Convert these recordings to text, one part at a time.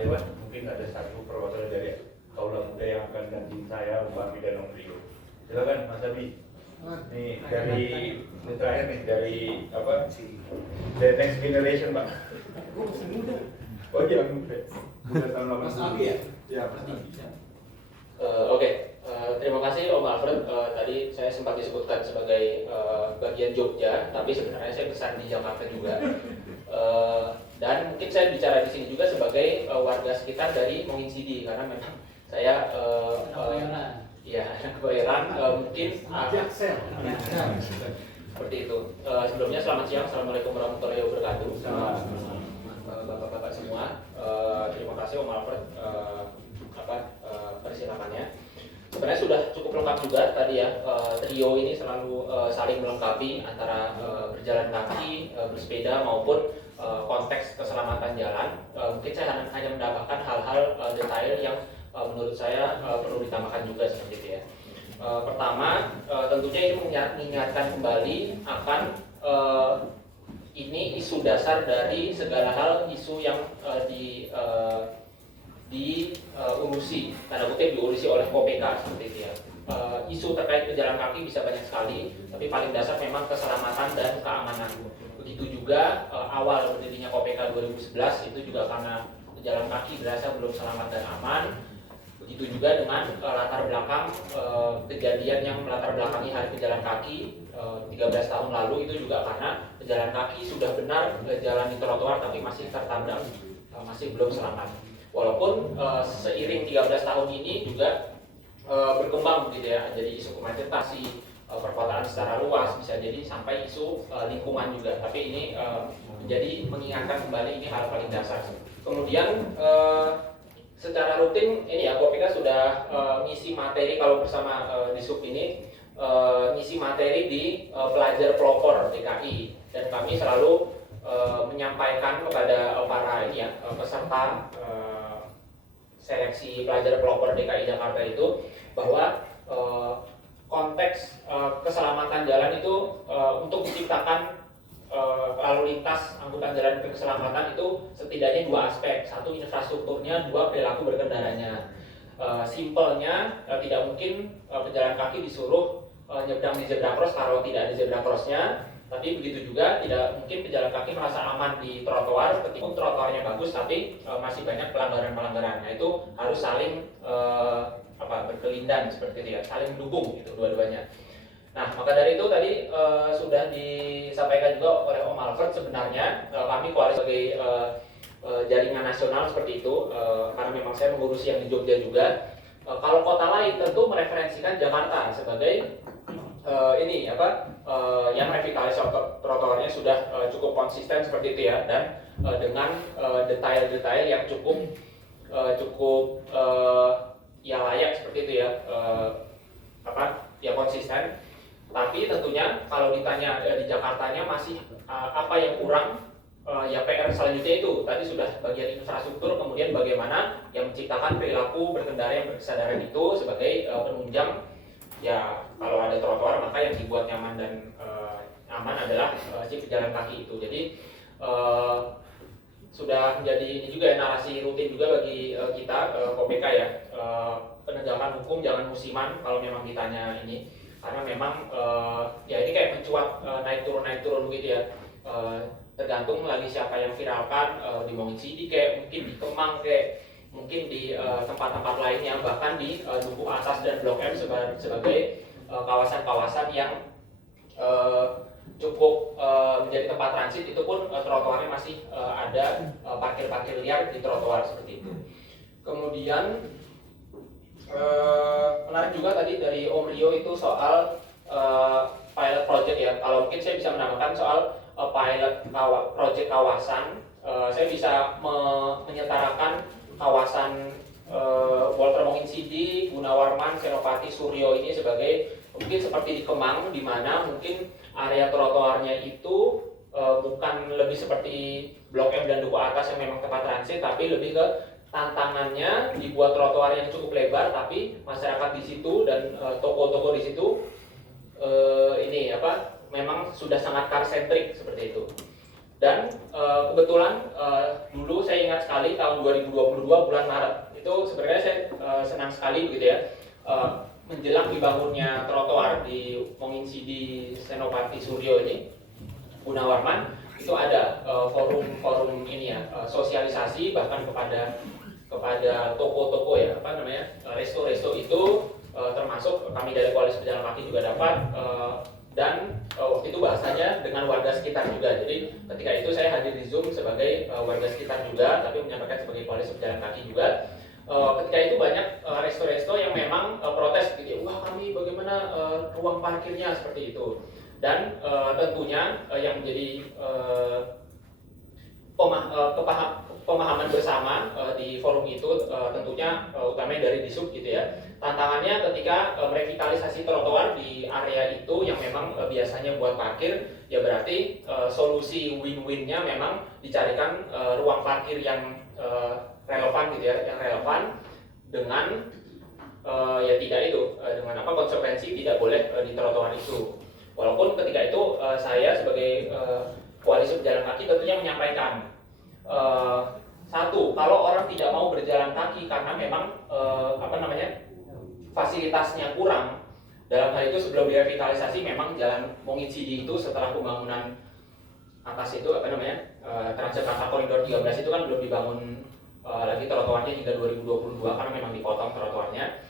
Dewan, mungkin ada satu perwakilan dari kaula muda yang akan gantiin saya, Mbak Abi dan Om Rio. Silakan Mas Abi. Nih dari ini terakhir nih dari apa? The next generation, Pak. Oh iya, muda. Muda tahun 80. Mas Abi ya? Ya, pasti. Oke. Terima kasih Om Alfred. Tadi saya sempat disebutkan sebagai bagian Jogja, tapi sebenarnya saya besar di Jakarta juga. Dan mungkin saya bicara di sini juga sebagai warga sekitar dari Mongin Sidi, karena memang saya anak kebayoran, mungkin seperti itu. Sebelumnya selamat siang, assalamualaikum warahmatullahi wabarakatuh. Bapak-bapak semua, terima kasih Om Alfred persilakannya. Sebenarnya sudah cukup lengkap juga tadi ya, trio ini selalu saling melengkapi antara berjalan kaki, bersepeda maupun konteks keselamatan jalan. Mungkin saya hanya menambahkan hal-hal detail yang menurut saya perlu ditambahkan juga seperti itu ya. Pertama, tentunya ini mengingatkan kembali akan ini isu dasar dari segala hal, isu yang diurusi, tanda kutip diurusi oleh KPK seperti itu ya. Isu terkait pejalan kaki bisa banyak sekali, tapi paling dasar memang keselamatan dan keamanan. Begitu juga awal berdirinya KPK 2011 itu juga karena pejalan kaki berasa belum selamat dan aman. Begitu juga dengan latar belakang kejadian yang melatar belakangi hari pejalan kaki 13 tahun lalu, itu juga karena pejalan kaki sudah benar jalan di trotoar tapi masih tertabrak, masih belum selamat. Walaupun seiring 13 tahun ini juga berkembang gitu ya, jadi isu kemacetan, perkotaan secara luas, bisa jadi sampai isu lingkungan juga. Tapi ini menjadi mengingatkan kembali ini hal paling dasar. Kemudian secara rutin ini ya, KPK sudah ngisi materi kalau bersama di sub ini ngisi materi di pelajar pelopor DKI, dan kami selalu menyampaikan kepada para ini ya, peserta seleksi pelajar pelopor DKI Jakarta itu bahwa konteks keselamatan jalan itu untuk menciptakan lalu lintas angkutan jalan berkeselamatan itu setidaknya dua aspek. Satu, infrastrukturnya; dua, perilaku berkendaranya. Simpelnya tidak mungkin pejalan kaki disuruh nyebrang di zebra cross kalau tidak ada zebra crossnya. Tapi begitu juga tidak mungkin pejalan kaki merasa aman di trotoar ketika trotoarnya bagus tapi masih banyak pelanggaran-pelanggaran. Nah, itu harus saling berkelindan seperti itu ya, saling mendukung gitu dua-duanya. Nah, maka dari itu tadi sudah disampaikan juga oleh Om Alfred, sebenarnya kami koalisi sebagai jaringan nasional seperti itu, karena memang saya mengurusi yang di Jogja juga. Kalau kota lain tentu mereferensikan Jakarta sebagai yang revitalisasi trotoarnya sudah cukup konsisten seperti itu ya, dan dengan detail-detail yang cukup layak seperti itu ya, konsisten. Tapi tentunya kalau ditanya di Jakartanya masih apa yang kurang, ya PR selanjutnya itu tadi sudah bagian infrastruktur, kemudian bagaimana yang menciptakan perilaku berkendara yang berkesadaran itu sebagai penunjang. Ya, kalau ada trotoar maka yang dibuat nyaman dan aman adalah si pejalan kaki itu. Jadi sudah menjadi ini juga ya, narasi rutin juga bagi kita KPK ya, penegakan hukum jangan musiman kalau memang ditanya ini, karena memang ya ini kayak mencuat naik turun begitu ya, tergantung lagi siapa yang viralkan, di Mongin Sidi kayak mungkin di Kemang kayak mungkin di tempat-tempat lainnya, bahkan di Dukuh Atas dan Blok M sebagai kawasan-kawasan yang cukup menjadi tempat transit, itu pun trotoarnya masih ada parkir-parkir liar di trotoar seperti itu. Kemudian menarik juga tadi dari Om Rio itu soal pilot project ya. Kalau mungkin saya bisa menambahkan soal pilot project kawasan, saya bisa menyetarakan kawasan Walter Mongin Sidi, Gunawarman, Senopati, Suryo ini sebagai mungkin seperti di Kemang, di mana mungkin area trotoarnya itu bukan lebih seperti Blok M dan Dukuh Atas yang memang tempat transit, tapi lebih ke tantangannya dibuat trotoar yang cukup lebar, tapi masyarakat di situ dan toko-toko di situ memang sudah sangat car centric seperti itu. Dan kebetulan dulu saya ingat sekali tahun 2022 bulan Maret itu sebenarnya saya senang sekali begitu ya, menjelang dibangunnya trotoar di Monginsidi Senopati Suryo ini, Gunawarman, itu ada forum ini ya, sosialisasi bahkan kepada toko-toko ya, apa namanya, resto-resto itu, termasuk kami dari Koalisi Pejalan Kaki juga dapat, dan waktu itu bahasanya dengan warga sekitar juga. Jadi ketika itu saya hadir di Zoom sebagai warga sekitar juga, tapi menyampaikan sebagai Koalisi Pejalan Kaki juga. Ketika itu banyak resto-resto yang memang protes gitu, wah kami bagaimana ruang parkirnya seperti itu. Dan tentunya yang menjadi pemahaman bersama di forum itu tentunya utamanya dari Disub gitu ya. Tantangannya ketika merevitalisasi trotoar di area itu yang memang biasanya buat parkir, ya berarti solusi win-winnya memang dicarikan ruang parkir yang relevan gitu ya, yang relevan dengan ya tidak itu dengan apa konsekuensi tidak boleh di trotoar itu. Walaupun ketika itu saya sebagai Koalisi Pejalan Kaki tentunya menyampaikan satu, kalau orang tidak mau berjalan kaki karena memang apa namanya, fasilitasnya kurang. Dalam hal itu sebelum direvitalisasi memang jalan Monginsidi itu setelah pembangunan atas itu apa namanya, Transjakarta Koridor 13 itu kan belum dibangun lagi trotoarnya hingga 2022 karena memang dipotong trotoarnya.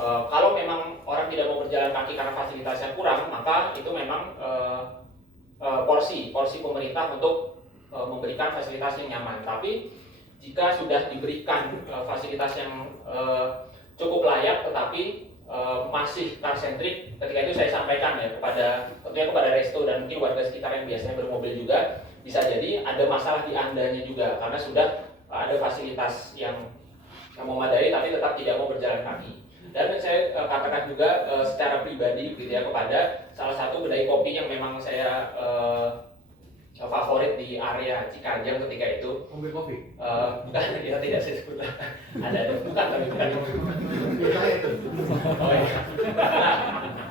Kalau memang orang tidak mau berjalan kaki karena fasilitasnya kurang, maka itu memang porsi pemerintah untuk memberikan fasilitas yang nyaman. Tapi jika sudah diberikan fasilitas yang cukup layak tetapi masih car-centric, ketika itu saya sampaikan ya tentunya kepada resto dan mungkin warga sekitar yang biasanya bermobil juga, bisa jadi ada masalah di andanya juga karena sudah ada fasilitas yang memadai tapi tetap tidak mau berjalan kaki. Dan saya katakan juga secara pribadi gitu ya kepada salah satu kedai kopi yang memang saya favorit di area Cikanjang ketika itu. Mobil kopi? Bukan, kita tidak saya sebut lah. Ada bukan tapi bukan. Saya itu. Oh iya.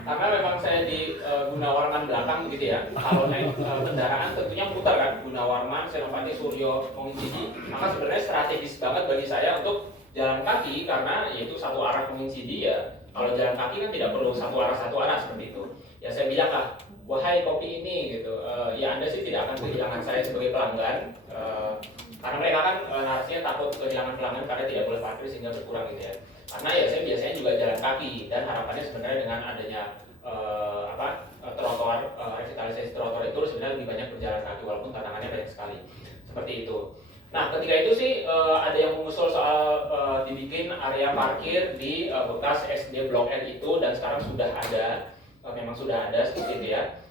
Karena memang saya di Gunawarman belakang gitu ya. Kalau naik kendaraan tentunya putar kan, Gunawarman, Senopati Suryo, Monginsidi. Maka sebenarnya strategis banget bagi saya untuk jalan kaki karena yaitu satu arah Monginsidi ya. Kalau jalan kaki kan tidak perlu satu arah seperti itu. Ya saya bilang lah, wahai kopi ini gitu, ya Anda sih tidak akan kehilangan saya sebagai pelanggan, karena mereka kan narasinya takut kehilangan pelanggan karena tidak boleh parkir sehingga berkurang gitu ya. Karena ya saya biasanya juga jalan kaki dan harapannya sebenarnya dengan adanya trotoar, revitalisasi trotoar itu sebenarnya lebih banyak berjalan kaki walaupun tantangannya banyak sekali seperti itu. Nah ketika itu sih ada yang mengusul soal dibikin area parkir di bekas SD Blok N itu dan sekarang sudah ada. Memang sudah ada seperti itu ya.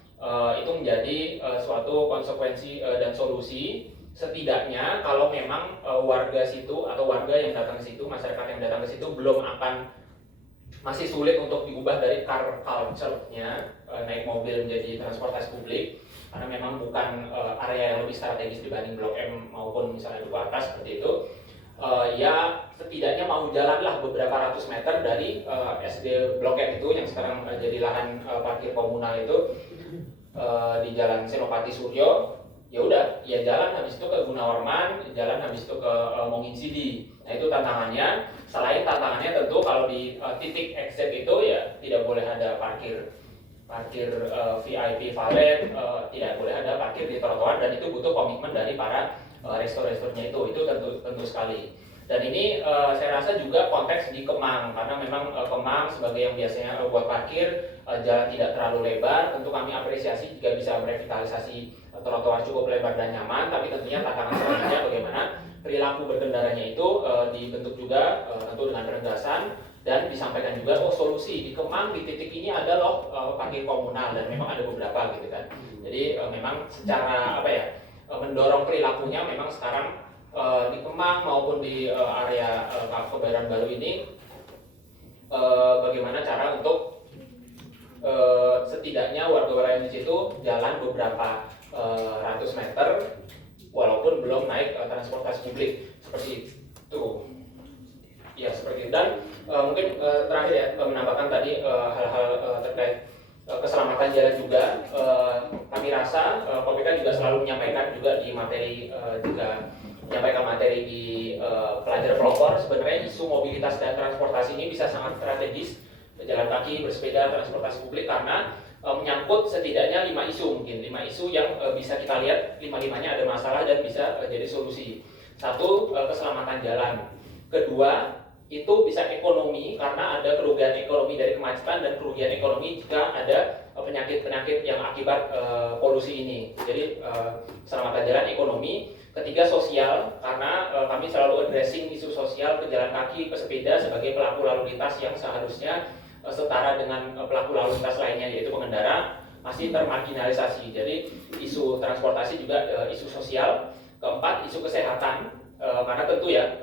Itu menjadi suatu konsekuensi dan solusi setidaknya kalau memang warga situ atau warga yang datang ke situ, masyarakat yang datang ke situ belum akan masih sulit untuk diubah dari car culture-nya naik mobil menjadi transportasi publik karena memang bukan area yang lebih strategis dibanding Blok M maupun misalnya Duku Atas seperti itu. Ya setidaknya mau jalanlah beberapa ratus meter dari SD Blok M itu yang sekarang jadi lahan parkir komunal itu di Jalan Senopati Suryo. Ya udah, ya jalan habis itu ke Gunawarman, jalan habis itu ke Monginsidi. Nah itu tantangannya. Selain tantangannya tentu kalau di titik exit itu ya tidak boleh ada parkir VIP valet, tidak boleh ada parkir di trotoar dan itu butuh komitmen dari para resto-restonya itu tentu sekali. Dan ini saya rasa juga konteks di Kemang karena memang Kemang sebagai yang biasanya buat parkir jalan tidak terlalu lebar, tentu kami apresiasi jika bisa merevitalisasi trotoar cukup lebar dan nyaman, tapi tentunya tantangan selanjutnya bagaimana perilaku berkendaranya itu dibentuk juga tentu dengan penegasan dan disampaikan juga solusi di Kemang di titik ini ada loh parkir komunal dan memang ada beberapa gitu kan. Jadi memang secara mendorong perilakunya memang sekarang di Kemang maupun di area Kebayoran Baru ini bagaimana cara untuk setidaknya warga-warga di situ jalan beberapa ratus meter walaupun belum naik transportasi publik seperti itu. Ya seperti itu. Dan mungkin terakhir ya menambahkan tadi hal-hal terkait keselamatan jalan juga. Kami rasa KPK juga selalu menyampaikan juga di materi juga menyampaikan materi di pelajar pelopor, sebenarnya isu mobilitas dan transportasi ini bisa sangat strategis, jalan kaki, bersepeda, transportasi publik, karena menyangkut setidaknya 5 isu, mungkin 5 isu yang bisa kita lihat 5-5-nya ada masalah dan bisa jadi solusi. Satu, keselamatan jalan. Kedua, itu bisa ekonomi, karena ada kerugian ekonomi dari kemacetan dan kerugian ekonomi jika ada penyakit-penyakit yang akibat polusi ini. Jadi keselamatan jalan, ekonomi. Ketiga, sosial, karena kami selalu addressing isu sosial, pejalan kaki, pesepeda sebagai pelaku lalu lintas yang seharusnya setara dengan pelaku lalu lintas lainnya, yaitu pengendara, masih termarginalisasi. Jadi isu transportasi juga isu sosial. Keempat, isu kesehatan, karena tentu ya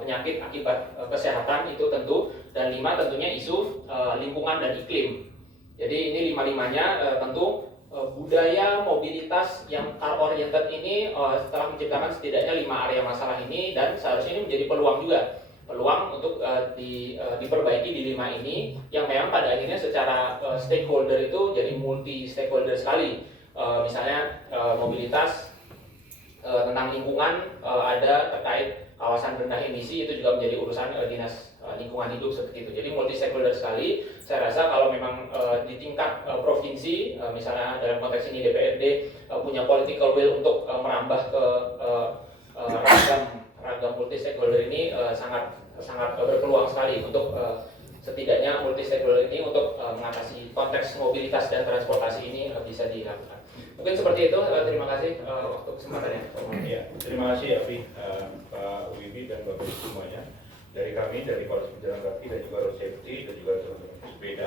penyakit akibat kesehatan itu tentu. Dan 5, tentunya isu lingkungan dan iklim. Jadi ini 5-5-nya tentu. Budaya mobilitas yang car oriented ini setelah menciptakan setidaknya 5 area masalah ini, dan seharusnya ini menjadi peluang juga, peluang untuk diperbaiki di 5 ini yang memang pada akhirnya secara stakeholder itu jadi multi stakeholder sekali. Misalnya mobilitas tentang lingkungan, ada terkait kawasan rendah emisi, itu juga menjadi urusan dinas lingkungan hidup seperti itu. Jadi multi stakeholder sekali. Saya rasa kalau memang di tingkat provinsi, misalnya dalam konteks ini DPRD punya political will untuk merambah ke ragam multi stakeholder ini, sangat berpeluang sekali untuk setidaknya multi stakeholder ini untuk mengatasi konteks mobilitas dan transportasi ini bisa dilakukan. Mungkin seperti itu. Terima kasih waktu kesempatannya. Ya, terima kasih Afi, Pak Wibi dan Bapak Ibu semuanya. Dari kami, dari Polis Pejalan Kaki dan juga Road Safety dan juga teman-teman sepeda.